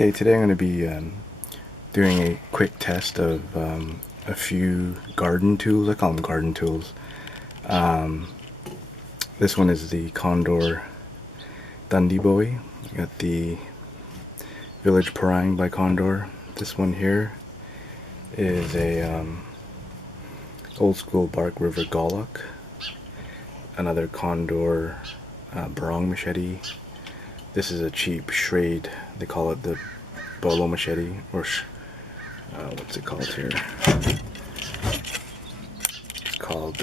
Okay, today I'm going to be doing a quick test of a few garden tools. I call them garden tools. This one is the Condor Dundee Bowie. I got the Village Parang by Condor. This one here is a old school Bark River Golok. Another Condor Barong machete. This is a cheap Schrade. They call it the Bolo machete, or what's it called here? It's called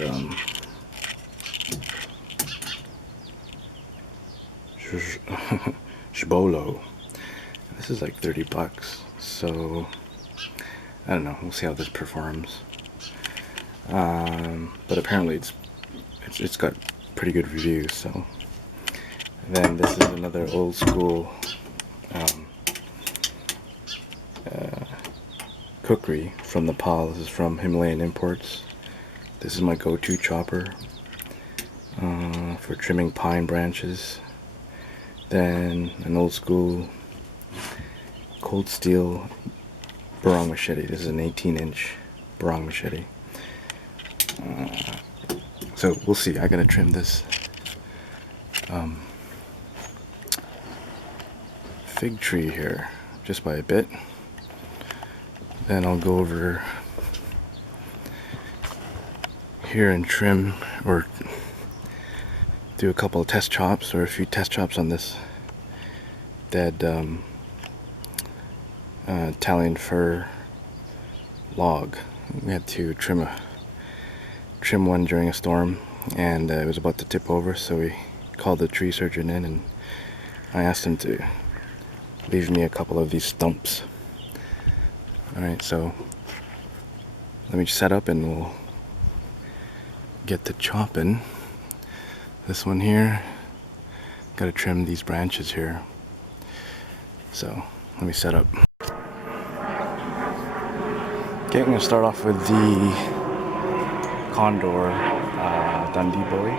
Shbolo. This is like 30 bucks, so I don't know. We'll see how this performs. But apparently it's got pretty good reviews. So then this is another old school kukri from Nepal. This is from Himalayan Imports. This is my go-to chopper for trimming pine branches. Then an old school cold steel barong machete. This is an 18-inch barong machete. So we'll see. I gotta trim this fig tree here just by a bit. Then I'll go over here and trim, or do a couple of test chops, or a few test chops on this dead Italian fir log. We had to trim one during a storm, and it was about to tip over, so we called the tree surgeon in, and I asked him to leave me a couple of these stumps. Alright, so let me set up and we'll get to chopping. This one here, gotta trim these branches here. So let me set up. Okay, I'm gonna start off with the Condor Dundee Bowie.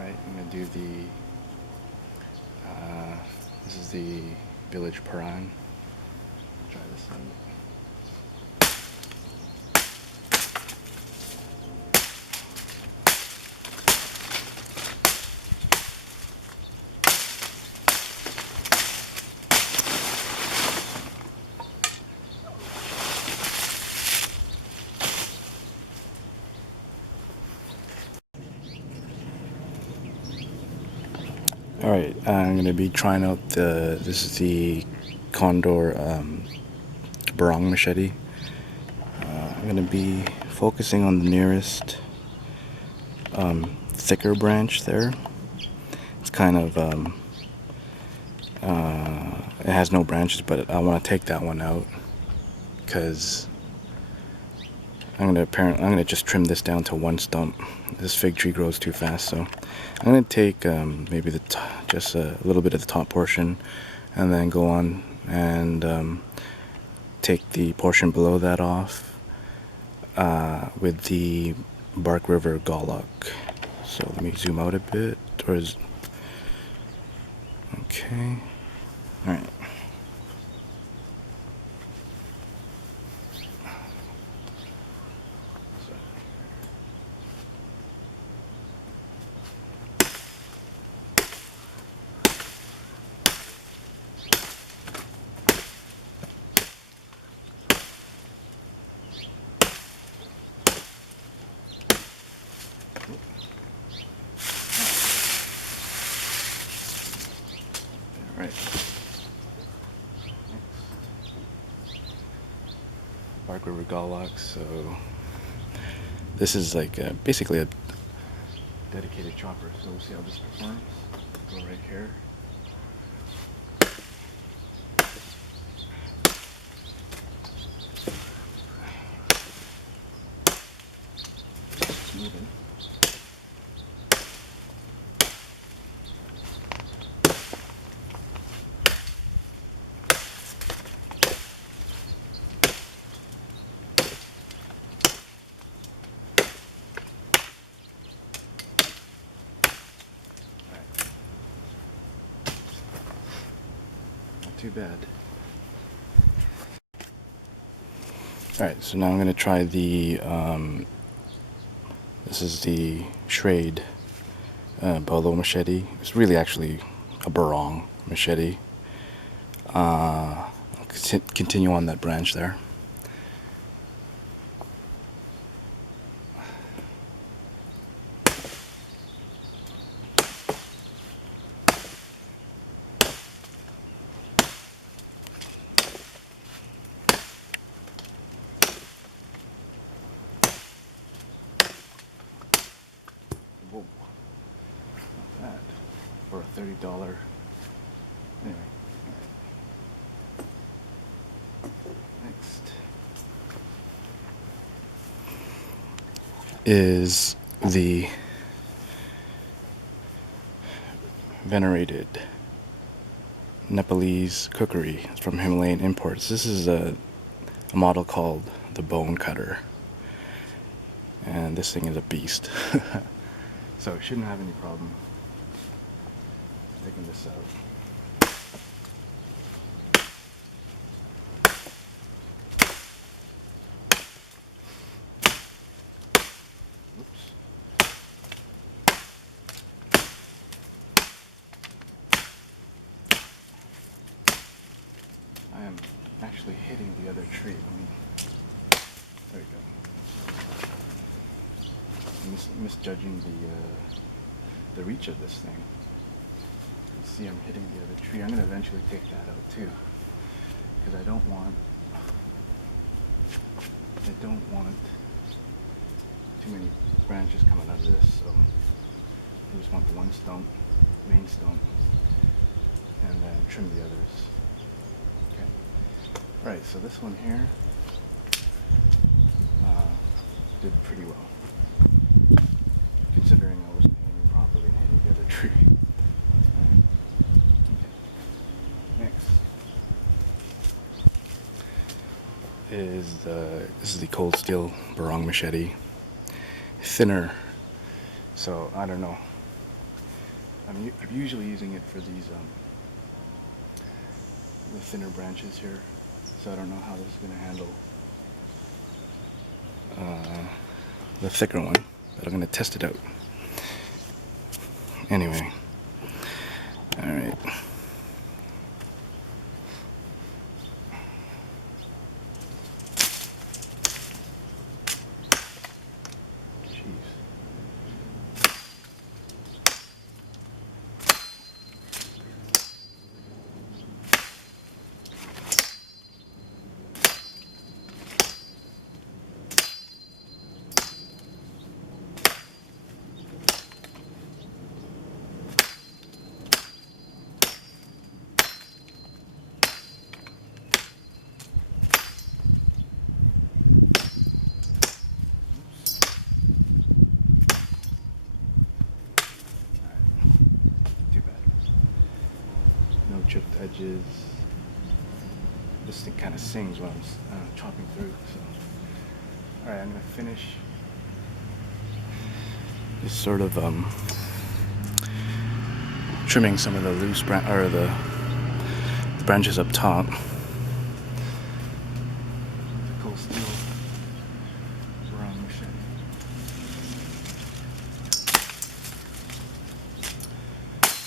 I'm going to do this is the Village Parang. Try this one. Alright, I'm going to be trying out this is the Condor Barong machete. I'm going to be focusing on the nearest thicker branch there. It's kind of, it has no branches, but I want to take that one out, because I'm gonna just trim this down to one stump. This fig tree grows too fast, so I'm gonna take maybe just a little bit of the top portion, and then go on and take the portion below that off with the Bark River Golok. So let me zoom out a bit. Okay. All right. Right. Bark River Golok. So this is like basically a dedicated chopper. So we'll see how this performs. Go right here. moving. Too bad. Alright, so now I'm going to try the, this is the Schrade bolo machete. It's really actually a barong machete. I'll continue on that branch there. Whoa, not bad for a $30. Anyway, next is the venerated Nepalese kukri. It's from Himalayan Imports. This is a model called the Bone Cutter, and this thing is a beast. So it shouldn't have any problem taking this out. Oops. I am actually hitting the other tree. There we go. Misjudging the reach of this thing. You see I'm hitting the other tree. I'm going to eventually take that out too, because I don't want too many branches coming out of this. So I just want the one stump, main stump, and then trim the others. Okay. Right, so this one here did pretty well, considering I wasn't aiming properly and hitting the other tree. Okay. Next is this is the cold steel barong machete, thinner. So I don't know. I'm usually using it for these the thinner branches here. So I don't know how this is going to handle the thicker one, but I'm going to test it out. Anyway, alright. No chipped edges. This thing kind of sings when I'm chopping through. So, all right, I'm gonna finish this sort of trimming some of the loose the branches up top. The cold steel barong machete.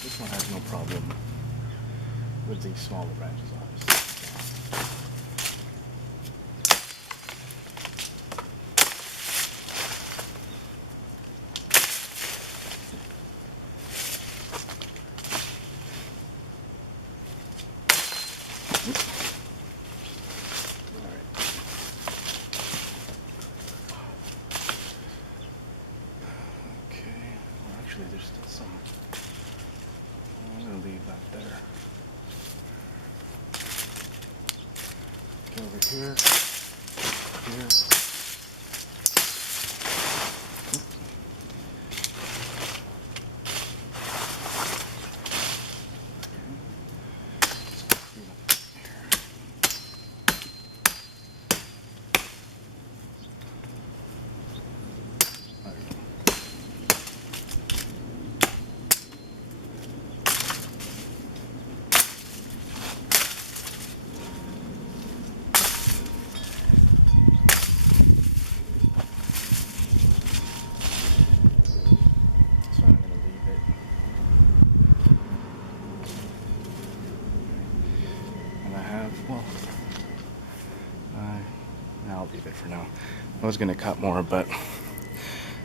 This one has no problem with these smaller branches, obviously. Actually, there's still some. I'm going to leave that there. Go over here. Here. leave it for now. I was gonna cut more, but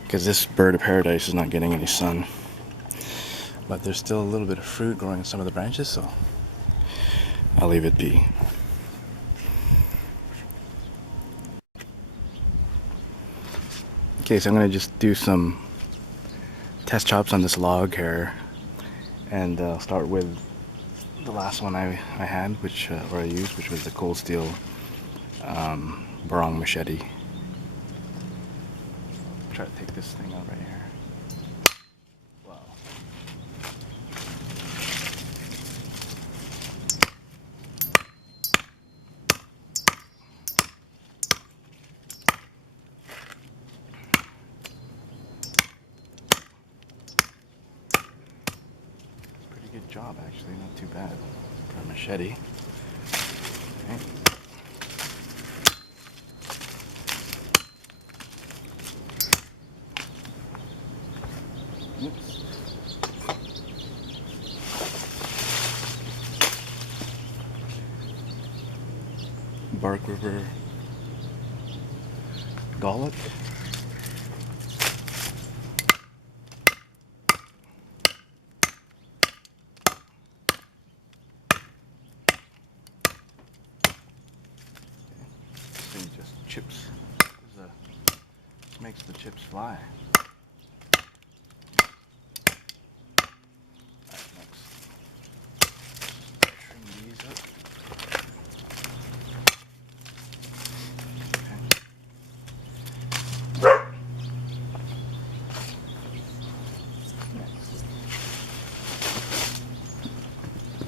because this bird of paradise is not getting any sun. But there's still a little bit of fruit growing on some of the branches, so I'll leave it be. Okay, so I'm gonna just do some test chops on this log here, and I'll start with the last one I had, or I used, which was the cold steel barong machete. Try to take this thing out right here. Wow. Pretty good job, actually, not too bad for a machete. Okay. Oops. Bark River Gullet. This thing just chips. This makes the chips fly. Alright, next. Trim these up.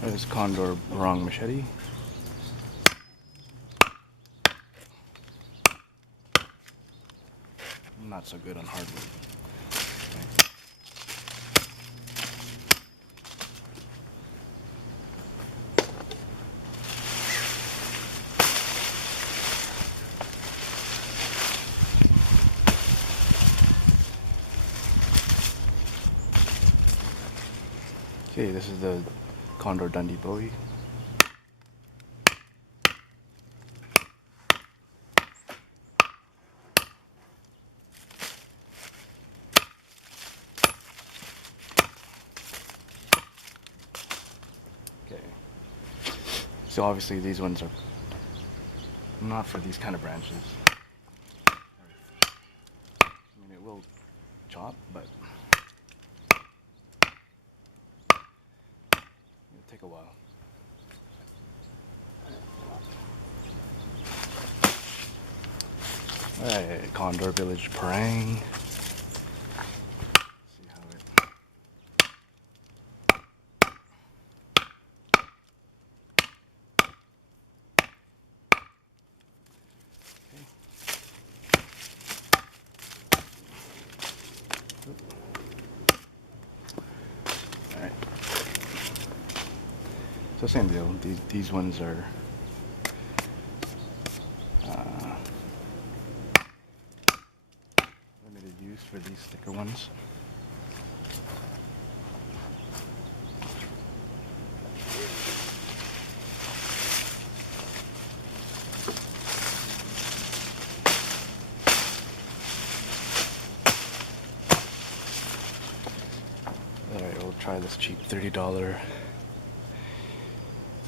There's Condor Barong Machete. Not so good on hardwood. Okay, this is the Condor Dundee Bowie. Okay. So obviously these ones are not for these kind of branches. I mean, it will chop, but it'll take a while. Alright, Condor Village Parang. See how it. Alright. So same deal. These ones are limited use for these thicker ones. Alright, we'll try this cheap $30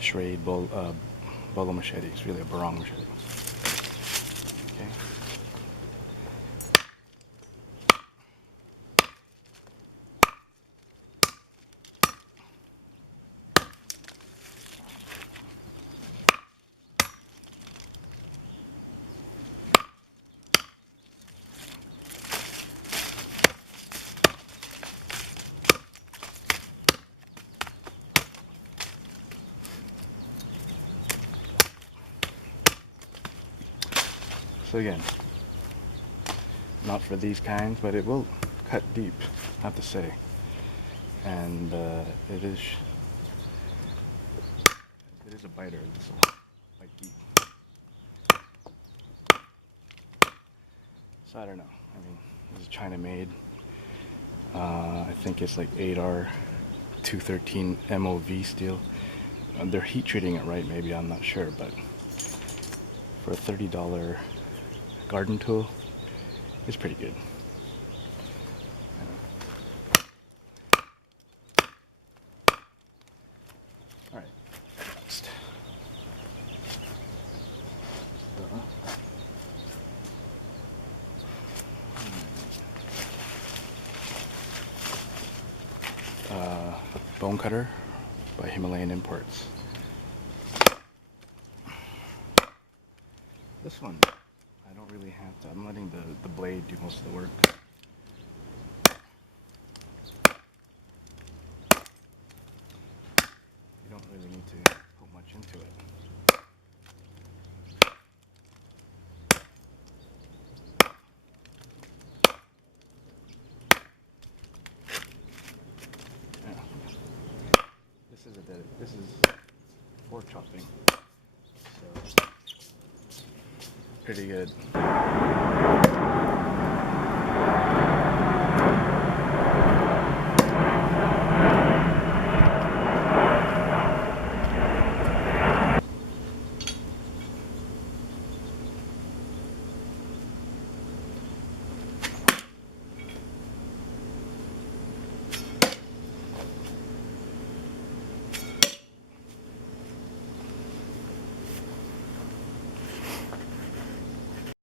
Schrade bolo machete. It's really a barong machete. Okay. So again, not for these kinds, but it will cut deep, I have to say. And it is a biter. This will bite deep. So I don't know. I mean, this is China made. I think it's like 8R 213 MOV steel. They're heat treating it right, maybe, I'm not sure, but for a $30 garden tool. It's pretty good. Alright, next. Bone cutter by Himalayan Imports. This one, I don't really have to. I'm letting the blade do most of the work. You don't really need to put much into it. This is for chopping, so pretty good.